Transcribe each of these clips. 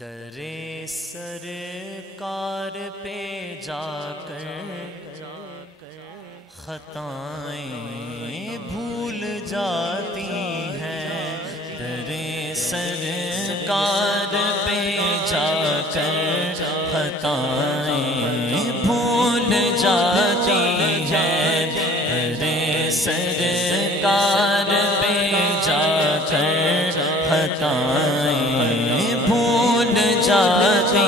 در سرکار پہ جا کر خطائیں بھول جاتی ہیں، در سرکار پہ جا کر خطائیں بھول جاتی ہیں، در سرکار پہ جا کر خطائیں بھول جاتی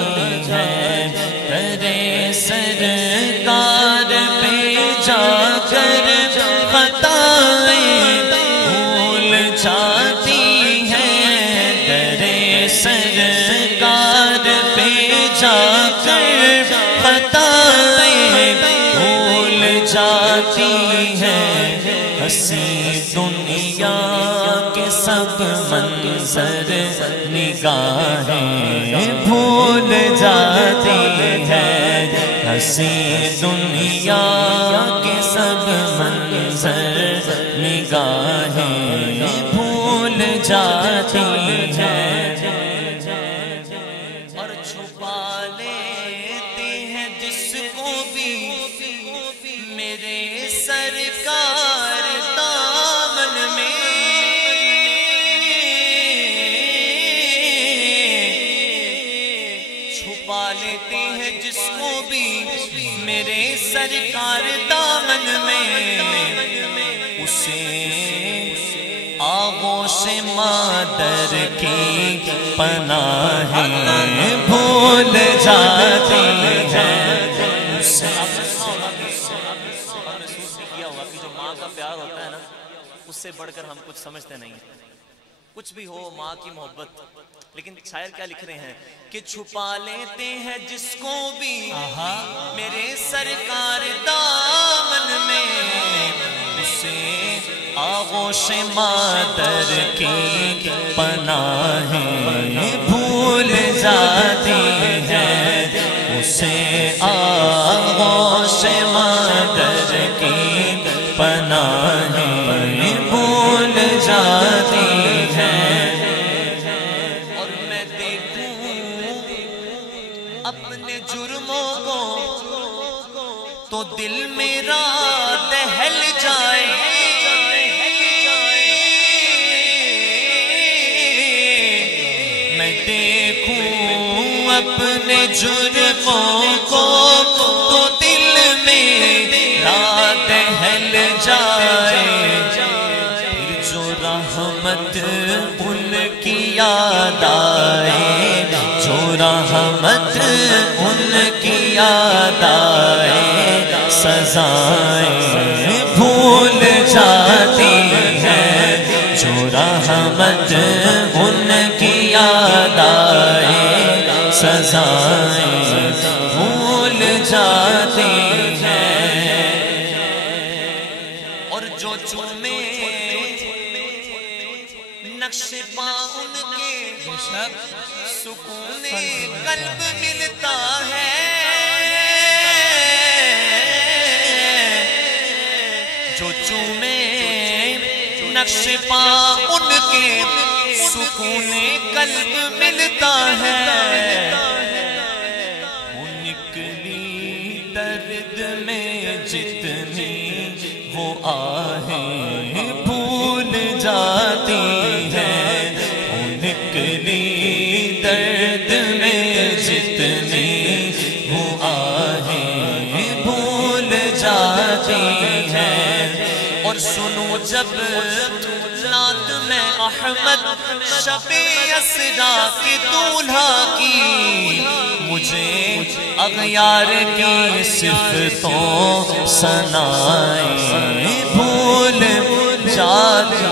ہیں، در سرکار پہ جا کر خطائیں بھول جاتی ہیں، در سرکار پہ جا کر خطائیں بھول جاتی ہیں، ہنسی دنیا کے سب منظر نگاہیں بھول جاتی ہیں، ہنسی دنیا کے سب منظر نگاہیں بھول جاتی ہیں، اور چھپا لیتے ہیں جس کو بھی میرے سرکار دامن میں، چھپا لیتے ہیں جس کو بھی میرے سرکار دامن میں، اسے آغوش مادر کی پناہیں بھول جاتی ہیں، اسے پیار ہوتا ہے نا، اس سے بڑھ کر ہم کچھ سمجھتے نہیں ہیں، کچھ بھی ہو ماں کی محبت، لیکن شاعر کیا لکھ رہے ہیں کہ چھپا لیتے ہیں جس کو بھی میرے سرکار دامن میں، اسے آغوش مادر کی پناہیں بھول جاتی ہیں، اسے آغوش مادر کی پناہیں بھول جاتی ہیں، اور میں دیکھوں اپنے جرموں کو تو دل میرا دہل جائے، میں دیکھوں اپنے جرموں کو تو دل میرا دہل جائے، پھر جو رحمت ان کی یاد آئے، جو رحمت ان کی یاد آئے، سزائیں بھول جاتی ہیں، جو رحمت ان کی یاد آئے، سزائیں بھول جاتی ہیں، اور جو چومے نقش پا ان کے سکون قلب ملتا ہے، جو چومے نقش پا ان کے سکون قلب ملتا ہے، وہ نکلی درد میں جتنی وہ آہیں بھول جاتی ہیں، وہ نکلی درد میں جتنی وہ آہیں بھول جاتی ہیں، اور سنو جب نعت میں احمد شب اسرا کی دولہا کی، مجھے اغیار کی صفتوں ثنائیں بھول جاتی